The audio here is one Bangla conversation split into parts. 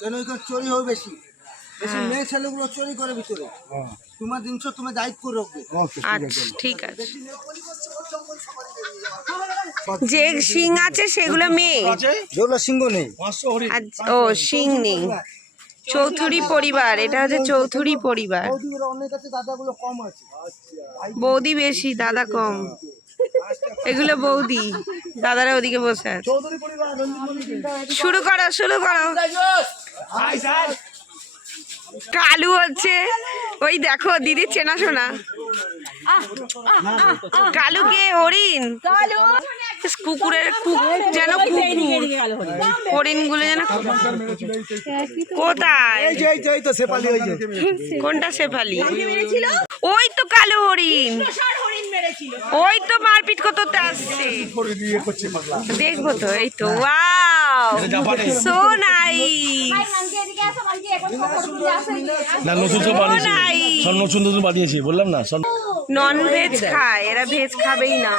কেন এখানে চুরি হয় বেশি বেশি মেয়ে ছেলেগুলো চুরি করে ভিতরে তোমার জিনিস তুমি দায়িত্ব করে রাখবে। আচ্ছা ঠিক আছে। যে শিং আছে সেগুলো মেয়ে, যেগুলো সিংহ নেই। ও শিং নেই। চৌধুরী পরিবার, এটা হচ্ছে চৌধুরী পরিবার। অনেক আছে, দাদাগুলো কম আছে। বৌদি বেশি, দাদা কম। এগুলো বৌদি, দাদারা ওদিকে বসে আছে। শুরু করো শুরু করো। কালু হচ্ছে ওই দেখো দিদি চেনাশোনা। কালুকে হরিণ, কুকুরের যেন হরিণ গুলো যেন কোথায়, কোনটা শেফালি? ওই তো কালো হরিণ, ওই তো মারপিট করতে আসছে, দেখবো তো। এই তো ওয়াও, সো নাইস। নতুন নতুন বানিয়েছি বললাম না, নন ভেজ খায় এরা, ভেজ খাবেই না।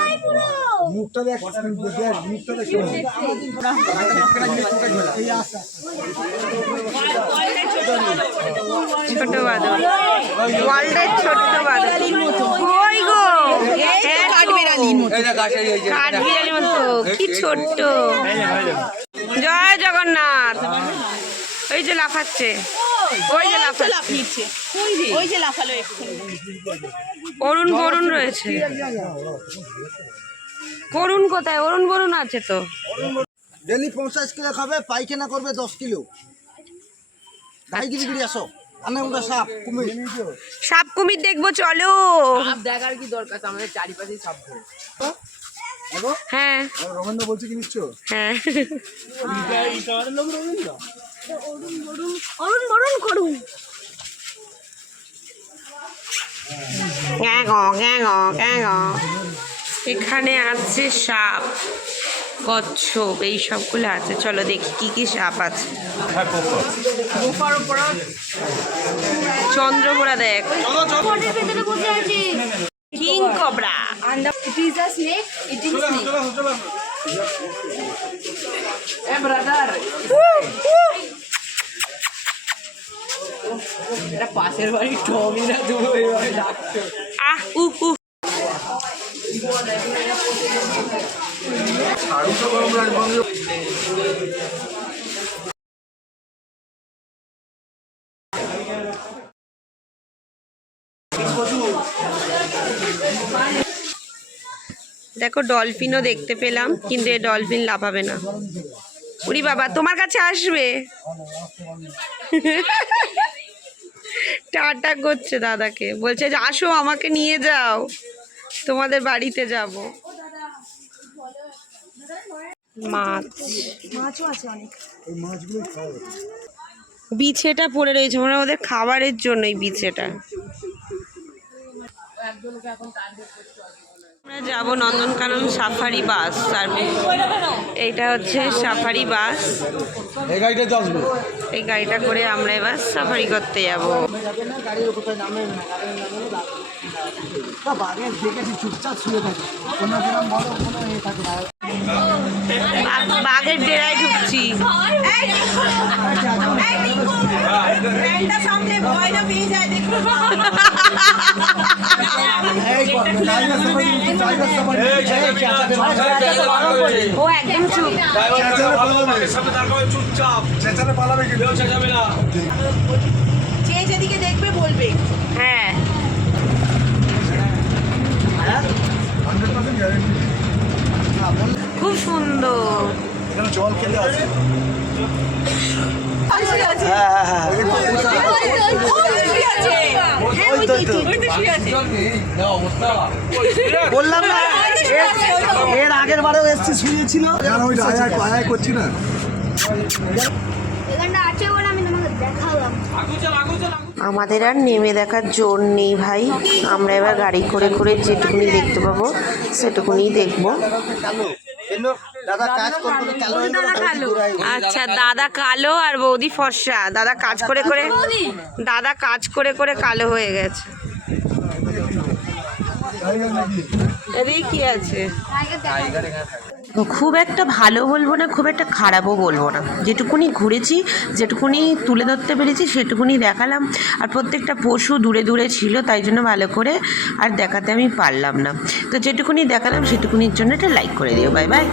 ছোট বাদল, ওয়ার্ল্ডের ছোট্ট বাদল। ওই গো কাঠবিড়ালির মতো, কি ছোট্ট। জয় জগন্নাথ। ওই যে লাফাচ্ছে, ওই যে লাফাচ্ছে, ওই যে লাফালো অরুণ বরুণ রয়েছে। করুণ কোথায়? অরুণ বরুণ আছে তো। ডেলি 50 কিলো খাবে, পায়খানা করবে 10 কিলো। গাইগিরি আসো, আনাগুলো সাপ কুমির। সাপ কুমির দেখবো, চলো। সাপ দেখার কি দরকার, আমাদের চারিপাশে সাপ ঘোরে। হ্যাঁ রবীন্দ্র বলছে কি নিচ্ছ? হ্যাঁ, অরুণ বরুণ করুন। এখানে আছে সাপ, কচ্ছপ, এই সবগুলো আছে। চলো দেখি কি কি সাপ আছে। চন্দ্রবোড়া দেখ, king কবরা। It is a snake, eating snake. Hey brother. এটা পাশের বাড়ি টমিরা তুমি এইভাবে ডাকছো। আহ উহ উহ। দেখো ডলফিনও দেখতে পেলাম, কিন্তু এ ডলফিন লাফাবে না। উরি বাবা, তোমার কাছে আসবে। টাটা করছে দাদাকে, বলছে যে আসো আমাকে নিয়ে যাও, তোমাদের বাড়িতে যাব। মাছ, মাছও আছে অনেক। বিছেটা পড়ে রয়েছে, মানে ওদের খাবারের জন্যই বিছেটা। আমরা যাবো নন্দনকানন সাফারি বাস সার্ভিস। এইটা হচ্ছে সাফারি বাস, এই গাড়িটাতে আসবে। এই গাড়িটা করে আমরা এবার সাফারি করতে যাবো। চুপচাপ শুয়ে থাকে, বাঘের ডেরায় ঢুকছি। ও একদম চুপ। যে যেদিকে দেখবে বলবে। হ্যাঁ খুব সুন্দর। এখানে জল খেলে আছে। বললাম না, এর আগের বারেও এসছি, শুয়েছিল করছি না। আমাদের আর নেমে দেখার জোর নেই ভাই, আমরা এবার গাড়ি করে করে যেটুকুনি দেখতে পাবো সেটুকুনি দেখবো। আচ্ছা দাদা কালো আর বৌদি ফর্সা। দাদা কাজ করে করে কালো হয়ে গেছে। এদিকে কি আছে? খুব একটা ভালো বলবো না, খুব একটা খারাপও বলবো না, যেটুকুনি ঘুরেছি, যেটুকুনি তুলে ধরতে পেরেছি সেটুকুনি দেখালাম। আর প্রত্যেকটা পশু দূরে দূরে ছিল, তাই জন্য ভালো করে আর দেখাতে আমি পারলাম না। তো যেটুকুনি দেখালাম সেটুকুনির জন্য একটা লাইক করে দিও। Bye bye.